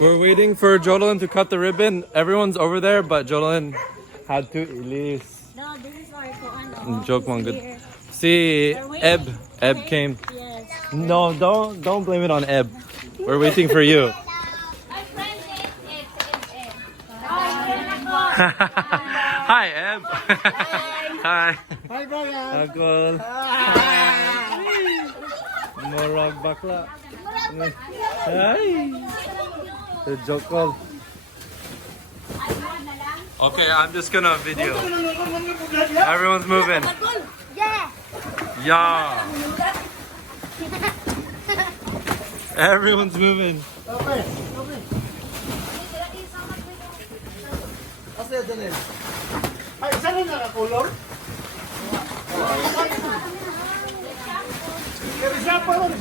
We're waiting for Jolyn to cut the ribbon. Everyone's over there, but Jolyn had to release. No, this is our kuan. Joke one good. See, Eb came. Yes. No, don't blame it on Eb. We're waiting for you. My friend is Ed. Hi, Eb. Hi. Hi, Brian. Agol. Morag bakla. Hi. The joke call. Okay, I'm just gonna video. Everyone's moving. Yeah. Yeah. Everyone's moving. Okay. Asa yan eh? Ay, saan na nakakulor? Resapol.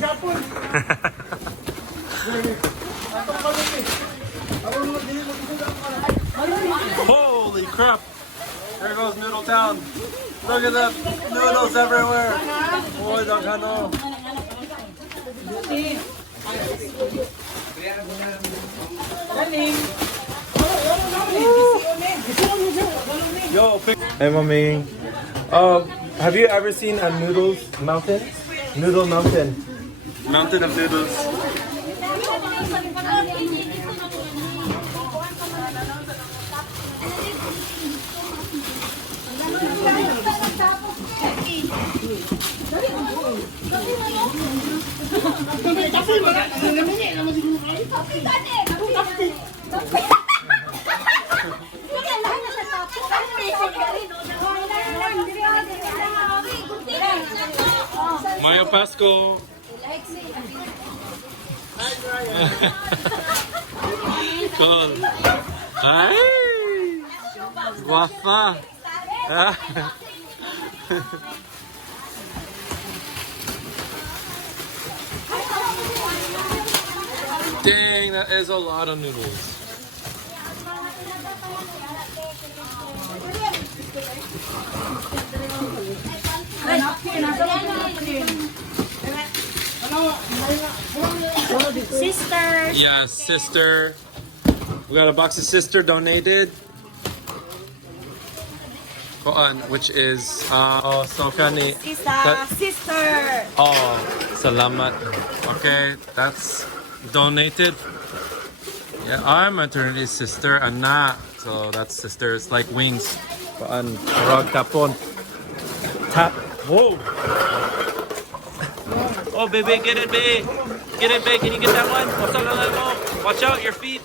Holy crap! There goes Noodle Town. Look at the noodles everywhere. Boy, don't know. Yo, hey, mommy. Have you ever seen a noodles mountain? Noodle mountain. Mountain of noodles. Mayo Pasco. Cool. Hi. Guapa. Dang, that is a lot of noodles. Sister. Yeah, sister. We got a box of sister donated. Which is so kani. Sister. Oh, salamat. Okay, that's donated. Yeah, I'm maternity's sister, Anna. So that's sisters like wings. Rog tapon. Tap. Whoa. Oh, baby, get it, babe. Get it, babe. Can you get that one? Watch out, your feet.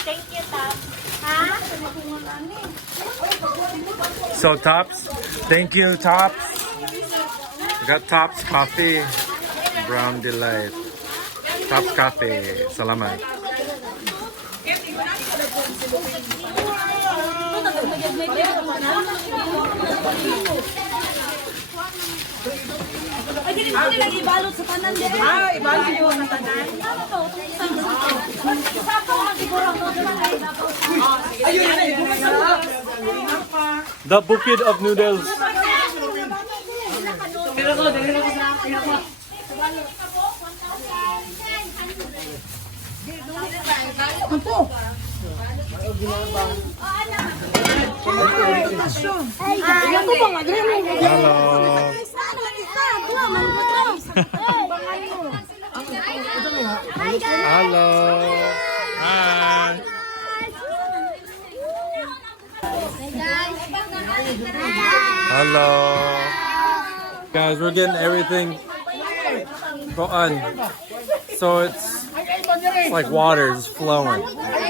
Thank you, Tops. Ha? So Tops, thank you Tops. We got Tops coffee, brown delight. Tops coffee, salamat. Ay, hindi ko nila ibalot sa tanan din. Ibalot nyo sa tanan? Ano to? Sapo ka siguro ang The bouquet of noodles. Hello. Hello. Hi. Hello. Guys, we're getting everything So it's like water is flowing,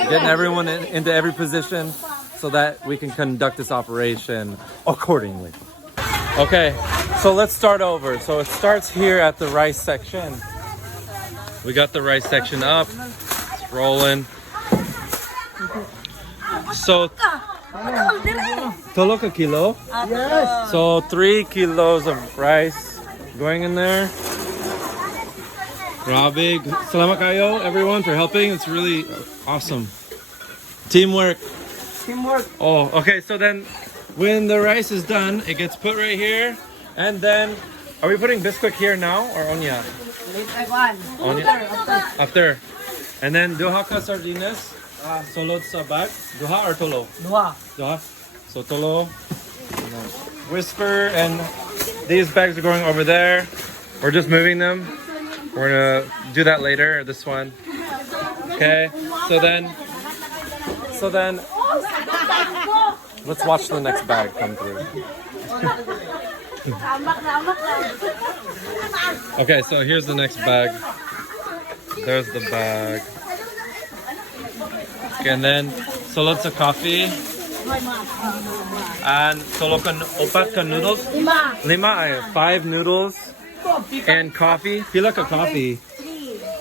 getting everyone into every position so that we can conduct this operation accordingly. Okay, so let's start over. So it starts here at the rice section. We got the rice section up, it's rolling. So, tolo ka kilo? Yes. So 3 kilos of rice going in there. Grabe. Salamat kayo everyone for helping. It's really awesome. Teamwork. Teamwork. Oh, okay. So then when the rice is done, it gets put right here. And then, are we putting biscuit here now or onya? Onya? After. And then duha ka sardinas. Solo sa bag. Duha or tolo? Duha. So tolo. Whisper and these bags are going over there. We're just moving them. We're gonna do that later, this one. Okay, so then, let's watch the next bag come through. Okay, so here's the next bag. There's the bag. Okay, and then, so lots of coffee. And solo ka opat ka noodles? Lima. 5 noodles. And coffee? Pila ka coffee?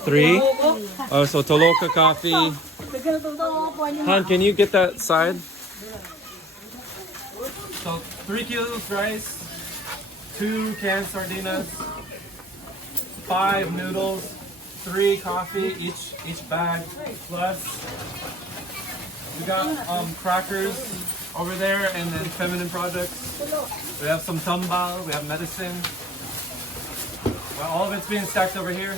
3. Oh, so tolo ka coffee. Han, can you get that side? So 3 kilos rice, 2 canned sardinas, 5 noodles, 3 coffee each bag. Plus we got crackers over there, and then feminine products. We have some tambal. We have medicine. Well, all of it's being stacked over here.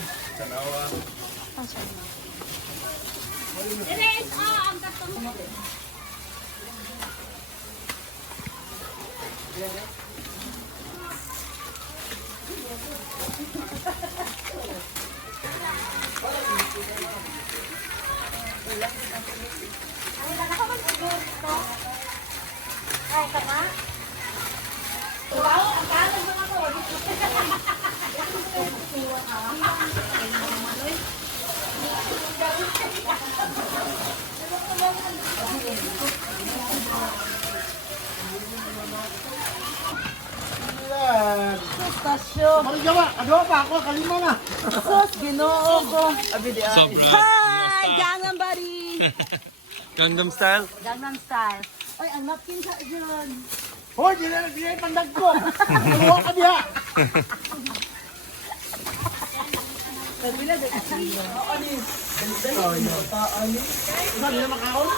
Marijawa, adobo pa ako, kalima na. Sus, ginoo ko. So, Brad, Hi, Gangnam buddy. Gangnam style? Gangnam style. Oy, ang napkin sa dyan. Hoy, di na pandag ko. Maluwa ka diha. Saan na makaon?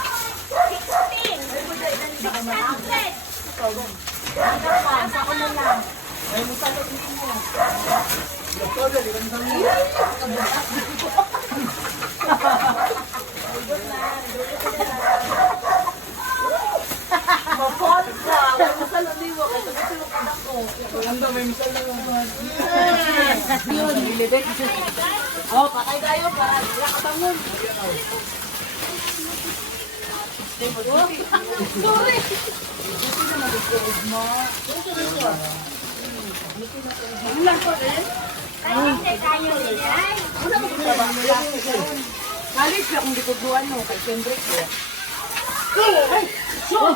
Oh, patay tayo para nakatangon. Sorry. Kalit siya kung dituduan mo kay Kendrick ko. Ay! Show!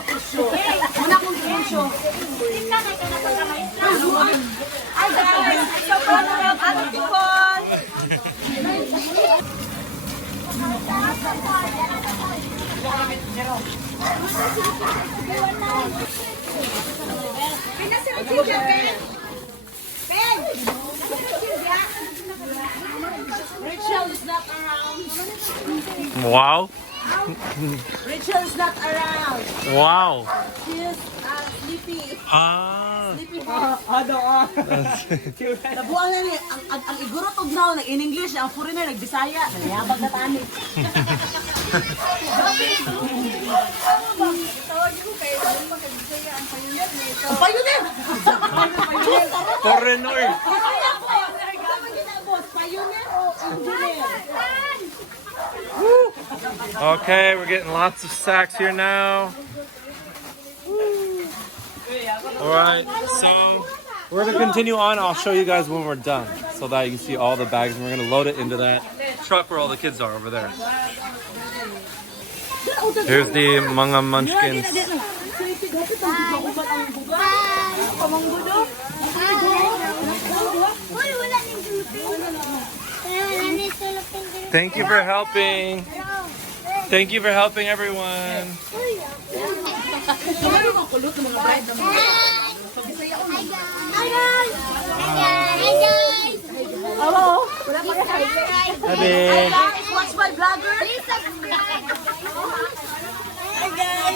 Muna kong gawin show. Ay, guys! So, paano na ang ating tikon? Rachel is not around. Wow. Rachel is not around. Wow. She is sleepy. Ah. Sleepy head. Nabuang na niya. Ang iguro tugnaw, in English, ang foreigner, nag-Bisaya. Nayabag na tani. Ang payunin! Foreigner. Payunin o engineer? Okay, we're getting lots of sacks here now. All right, so we're gonna continue on. I'll show you guys when we're done. so that you can see all the bags, and we're gonna load it into that truck where all the kids are over there. Here's the mga munchkins. Thank you for helping. Thank you for helping everyone. Hello. Hi, babe. Watch my vlogger. Hi guys.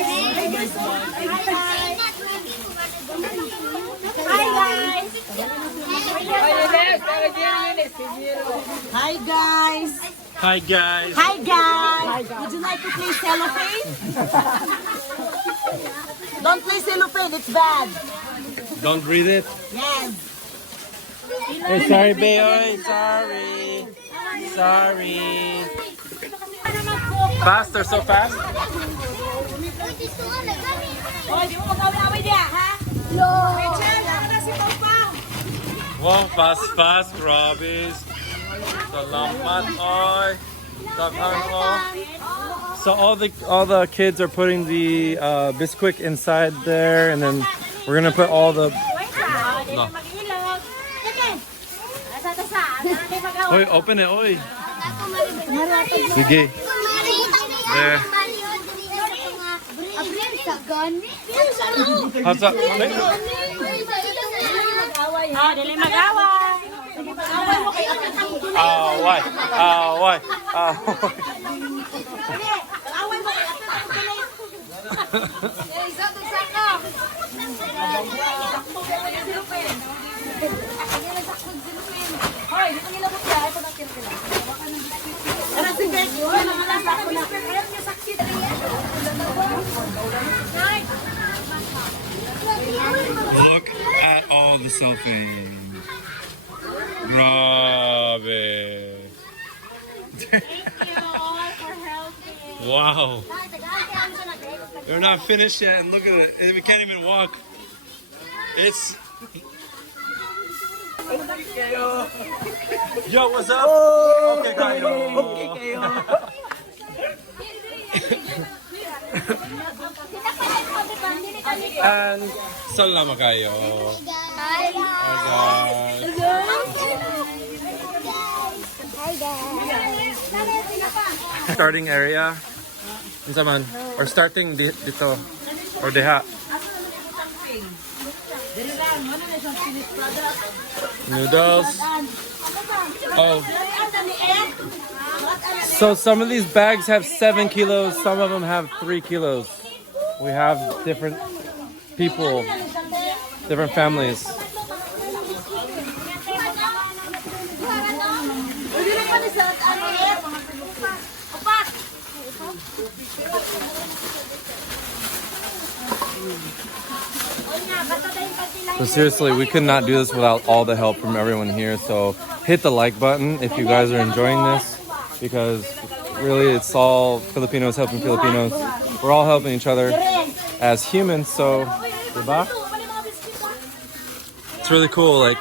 Hi guys. Hi guys. Hi, guys. Hi guys. Would you like to play cellophane? Don't play cellophane, it's bad. Don't read it. Yes. Hey, sorry, babe. Oy, sorry. Sorry. Faster, so fast. Oh, di mo mag-away diya, ha? No. Rachel, ako na si Papa. Wow, fast, Robbies. Salamat, oy. So all the kids are putting the Bisquick inside there, and then we're gonna put all the. No. Oy, open it, oy. Sige. There. How's that? Dili mag-away. Away. Away. Away. Look at all the cellophane. Robin. Wow. They're not finished yet, and look at it. And we can't even walk. It's. Yo, what's up? Okay, kayo. And salamat kayo. Hi guys. Hi guys. Starting area. Unsa man? Or starting dito. Or deha. Noodles. Oh. So some of these bags have 7 kilos, some of them have 3 kilos. We have different people, different families. So seriously, we could not do this without all the help from everyone here. So hit the like button if you guys are enjoying this, because really it's all Filipinos helping Filipinos. We're all helping each other as humans. So diba? It's really cool. Like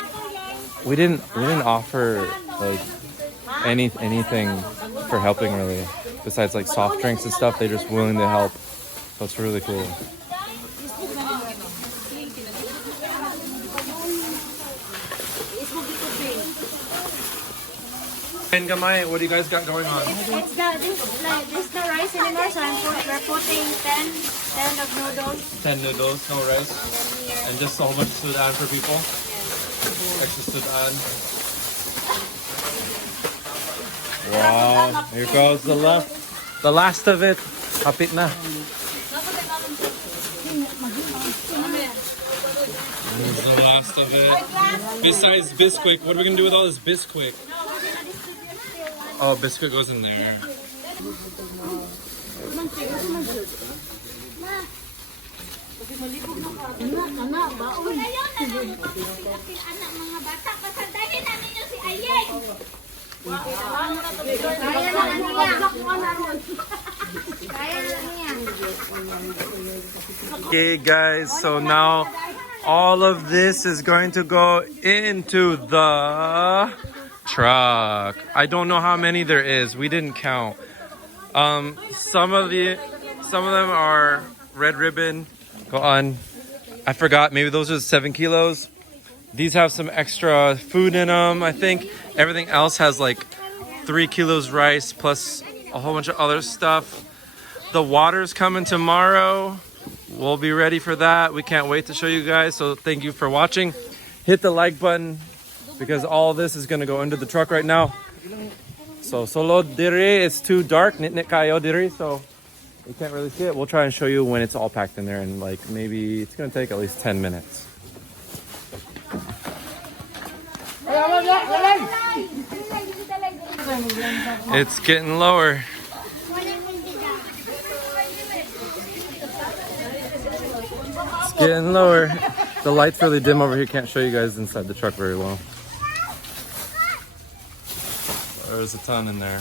we didn't offer like anything for helping really, besides like soft drinks and stuff. They're just willing to help. So it's really cool. And Gamay, what do you guys got going on? It's the rice anymore, so we're putting 10 of noodles. 10 noodles, no rice. And just a whole bunch of sudan for people. Extra sudan. Wow, here goes the last of it. Kapit na. Here's the last of it. Besides Bisquick, what are we gonna do with all this Bisquick? Oh, Biscuit goes in there. Okay guys, so now All of this is going to go into the truck. I don't know how many there is. We didn't count. Some of them are red ribbon. Go on. I forgot. Maybe those are 7 kilos. These have some extra food in them. I think everything else has like 3 kilos rice plus a whole bunch of other stuff. The water's coming tomorrow. We'll be ready for that. We can't wait to show you guys. So thank you for watching. Hit the like button because all this is gonna go into the truck right now. So solo diri, it's too dark. Nit kayo diri, so you can't really see it. We'll try and show you when it's all packed in there, and like maybe it's gonna take at least 10 minutes. It's getting lower. It's getting lower. The light's really dim over here. Can't show you guys inside the truck very well. There's a ton in there.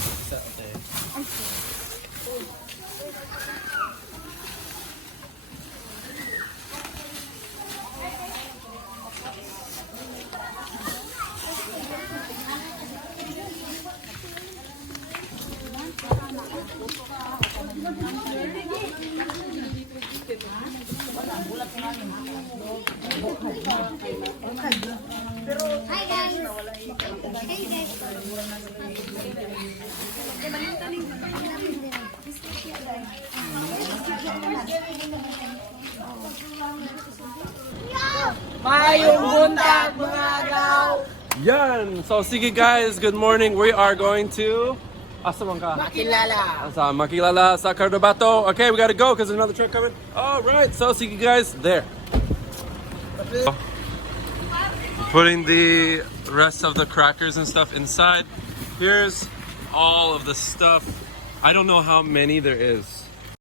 Mayong buntag mga agaw. Yan! So sige guys, good morning. We are going to Asamang ka? Makilala. Sa Makilala sa Cardobato. Okay, we gotta go because there's another truck coming. Alright, so see you guys there. Putting the rest of the crackers and stuff inside. Here's all of the stuff. I don't know how many there is.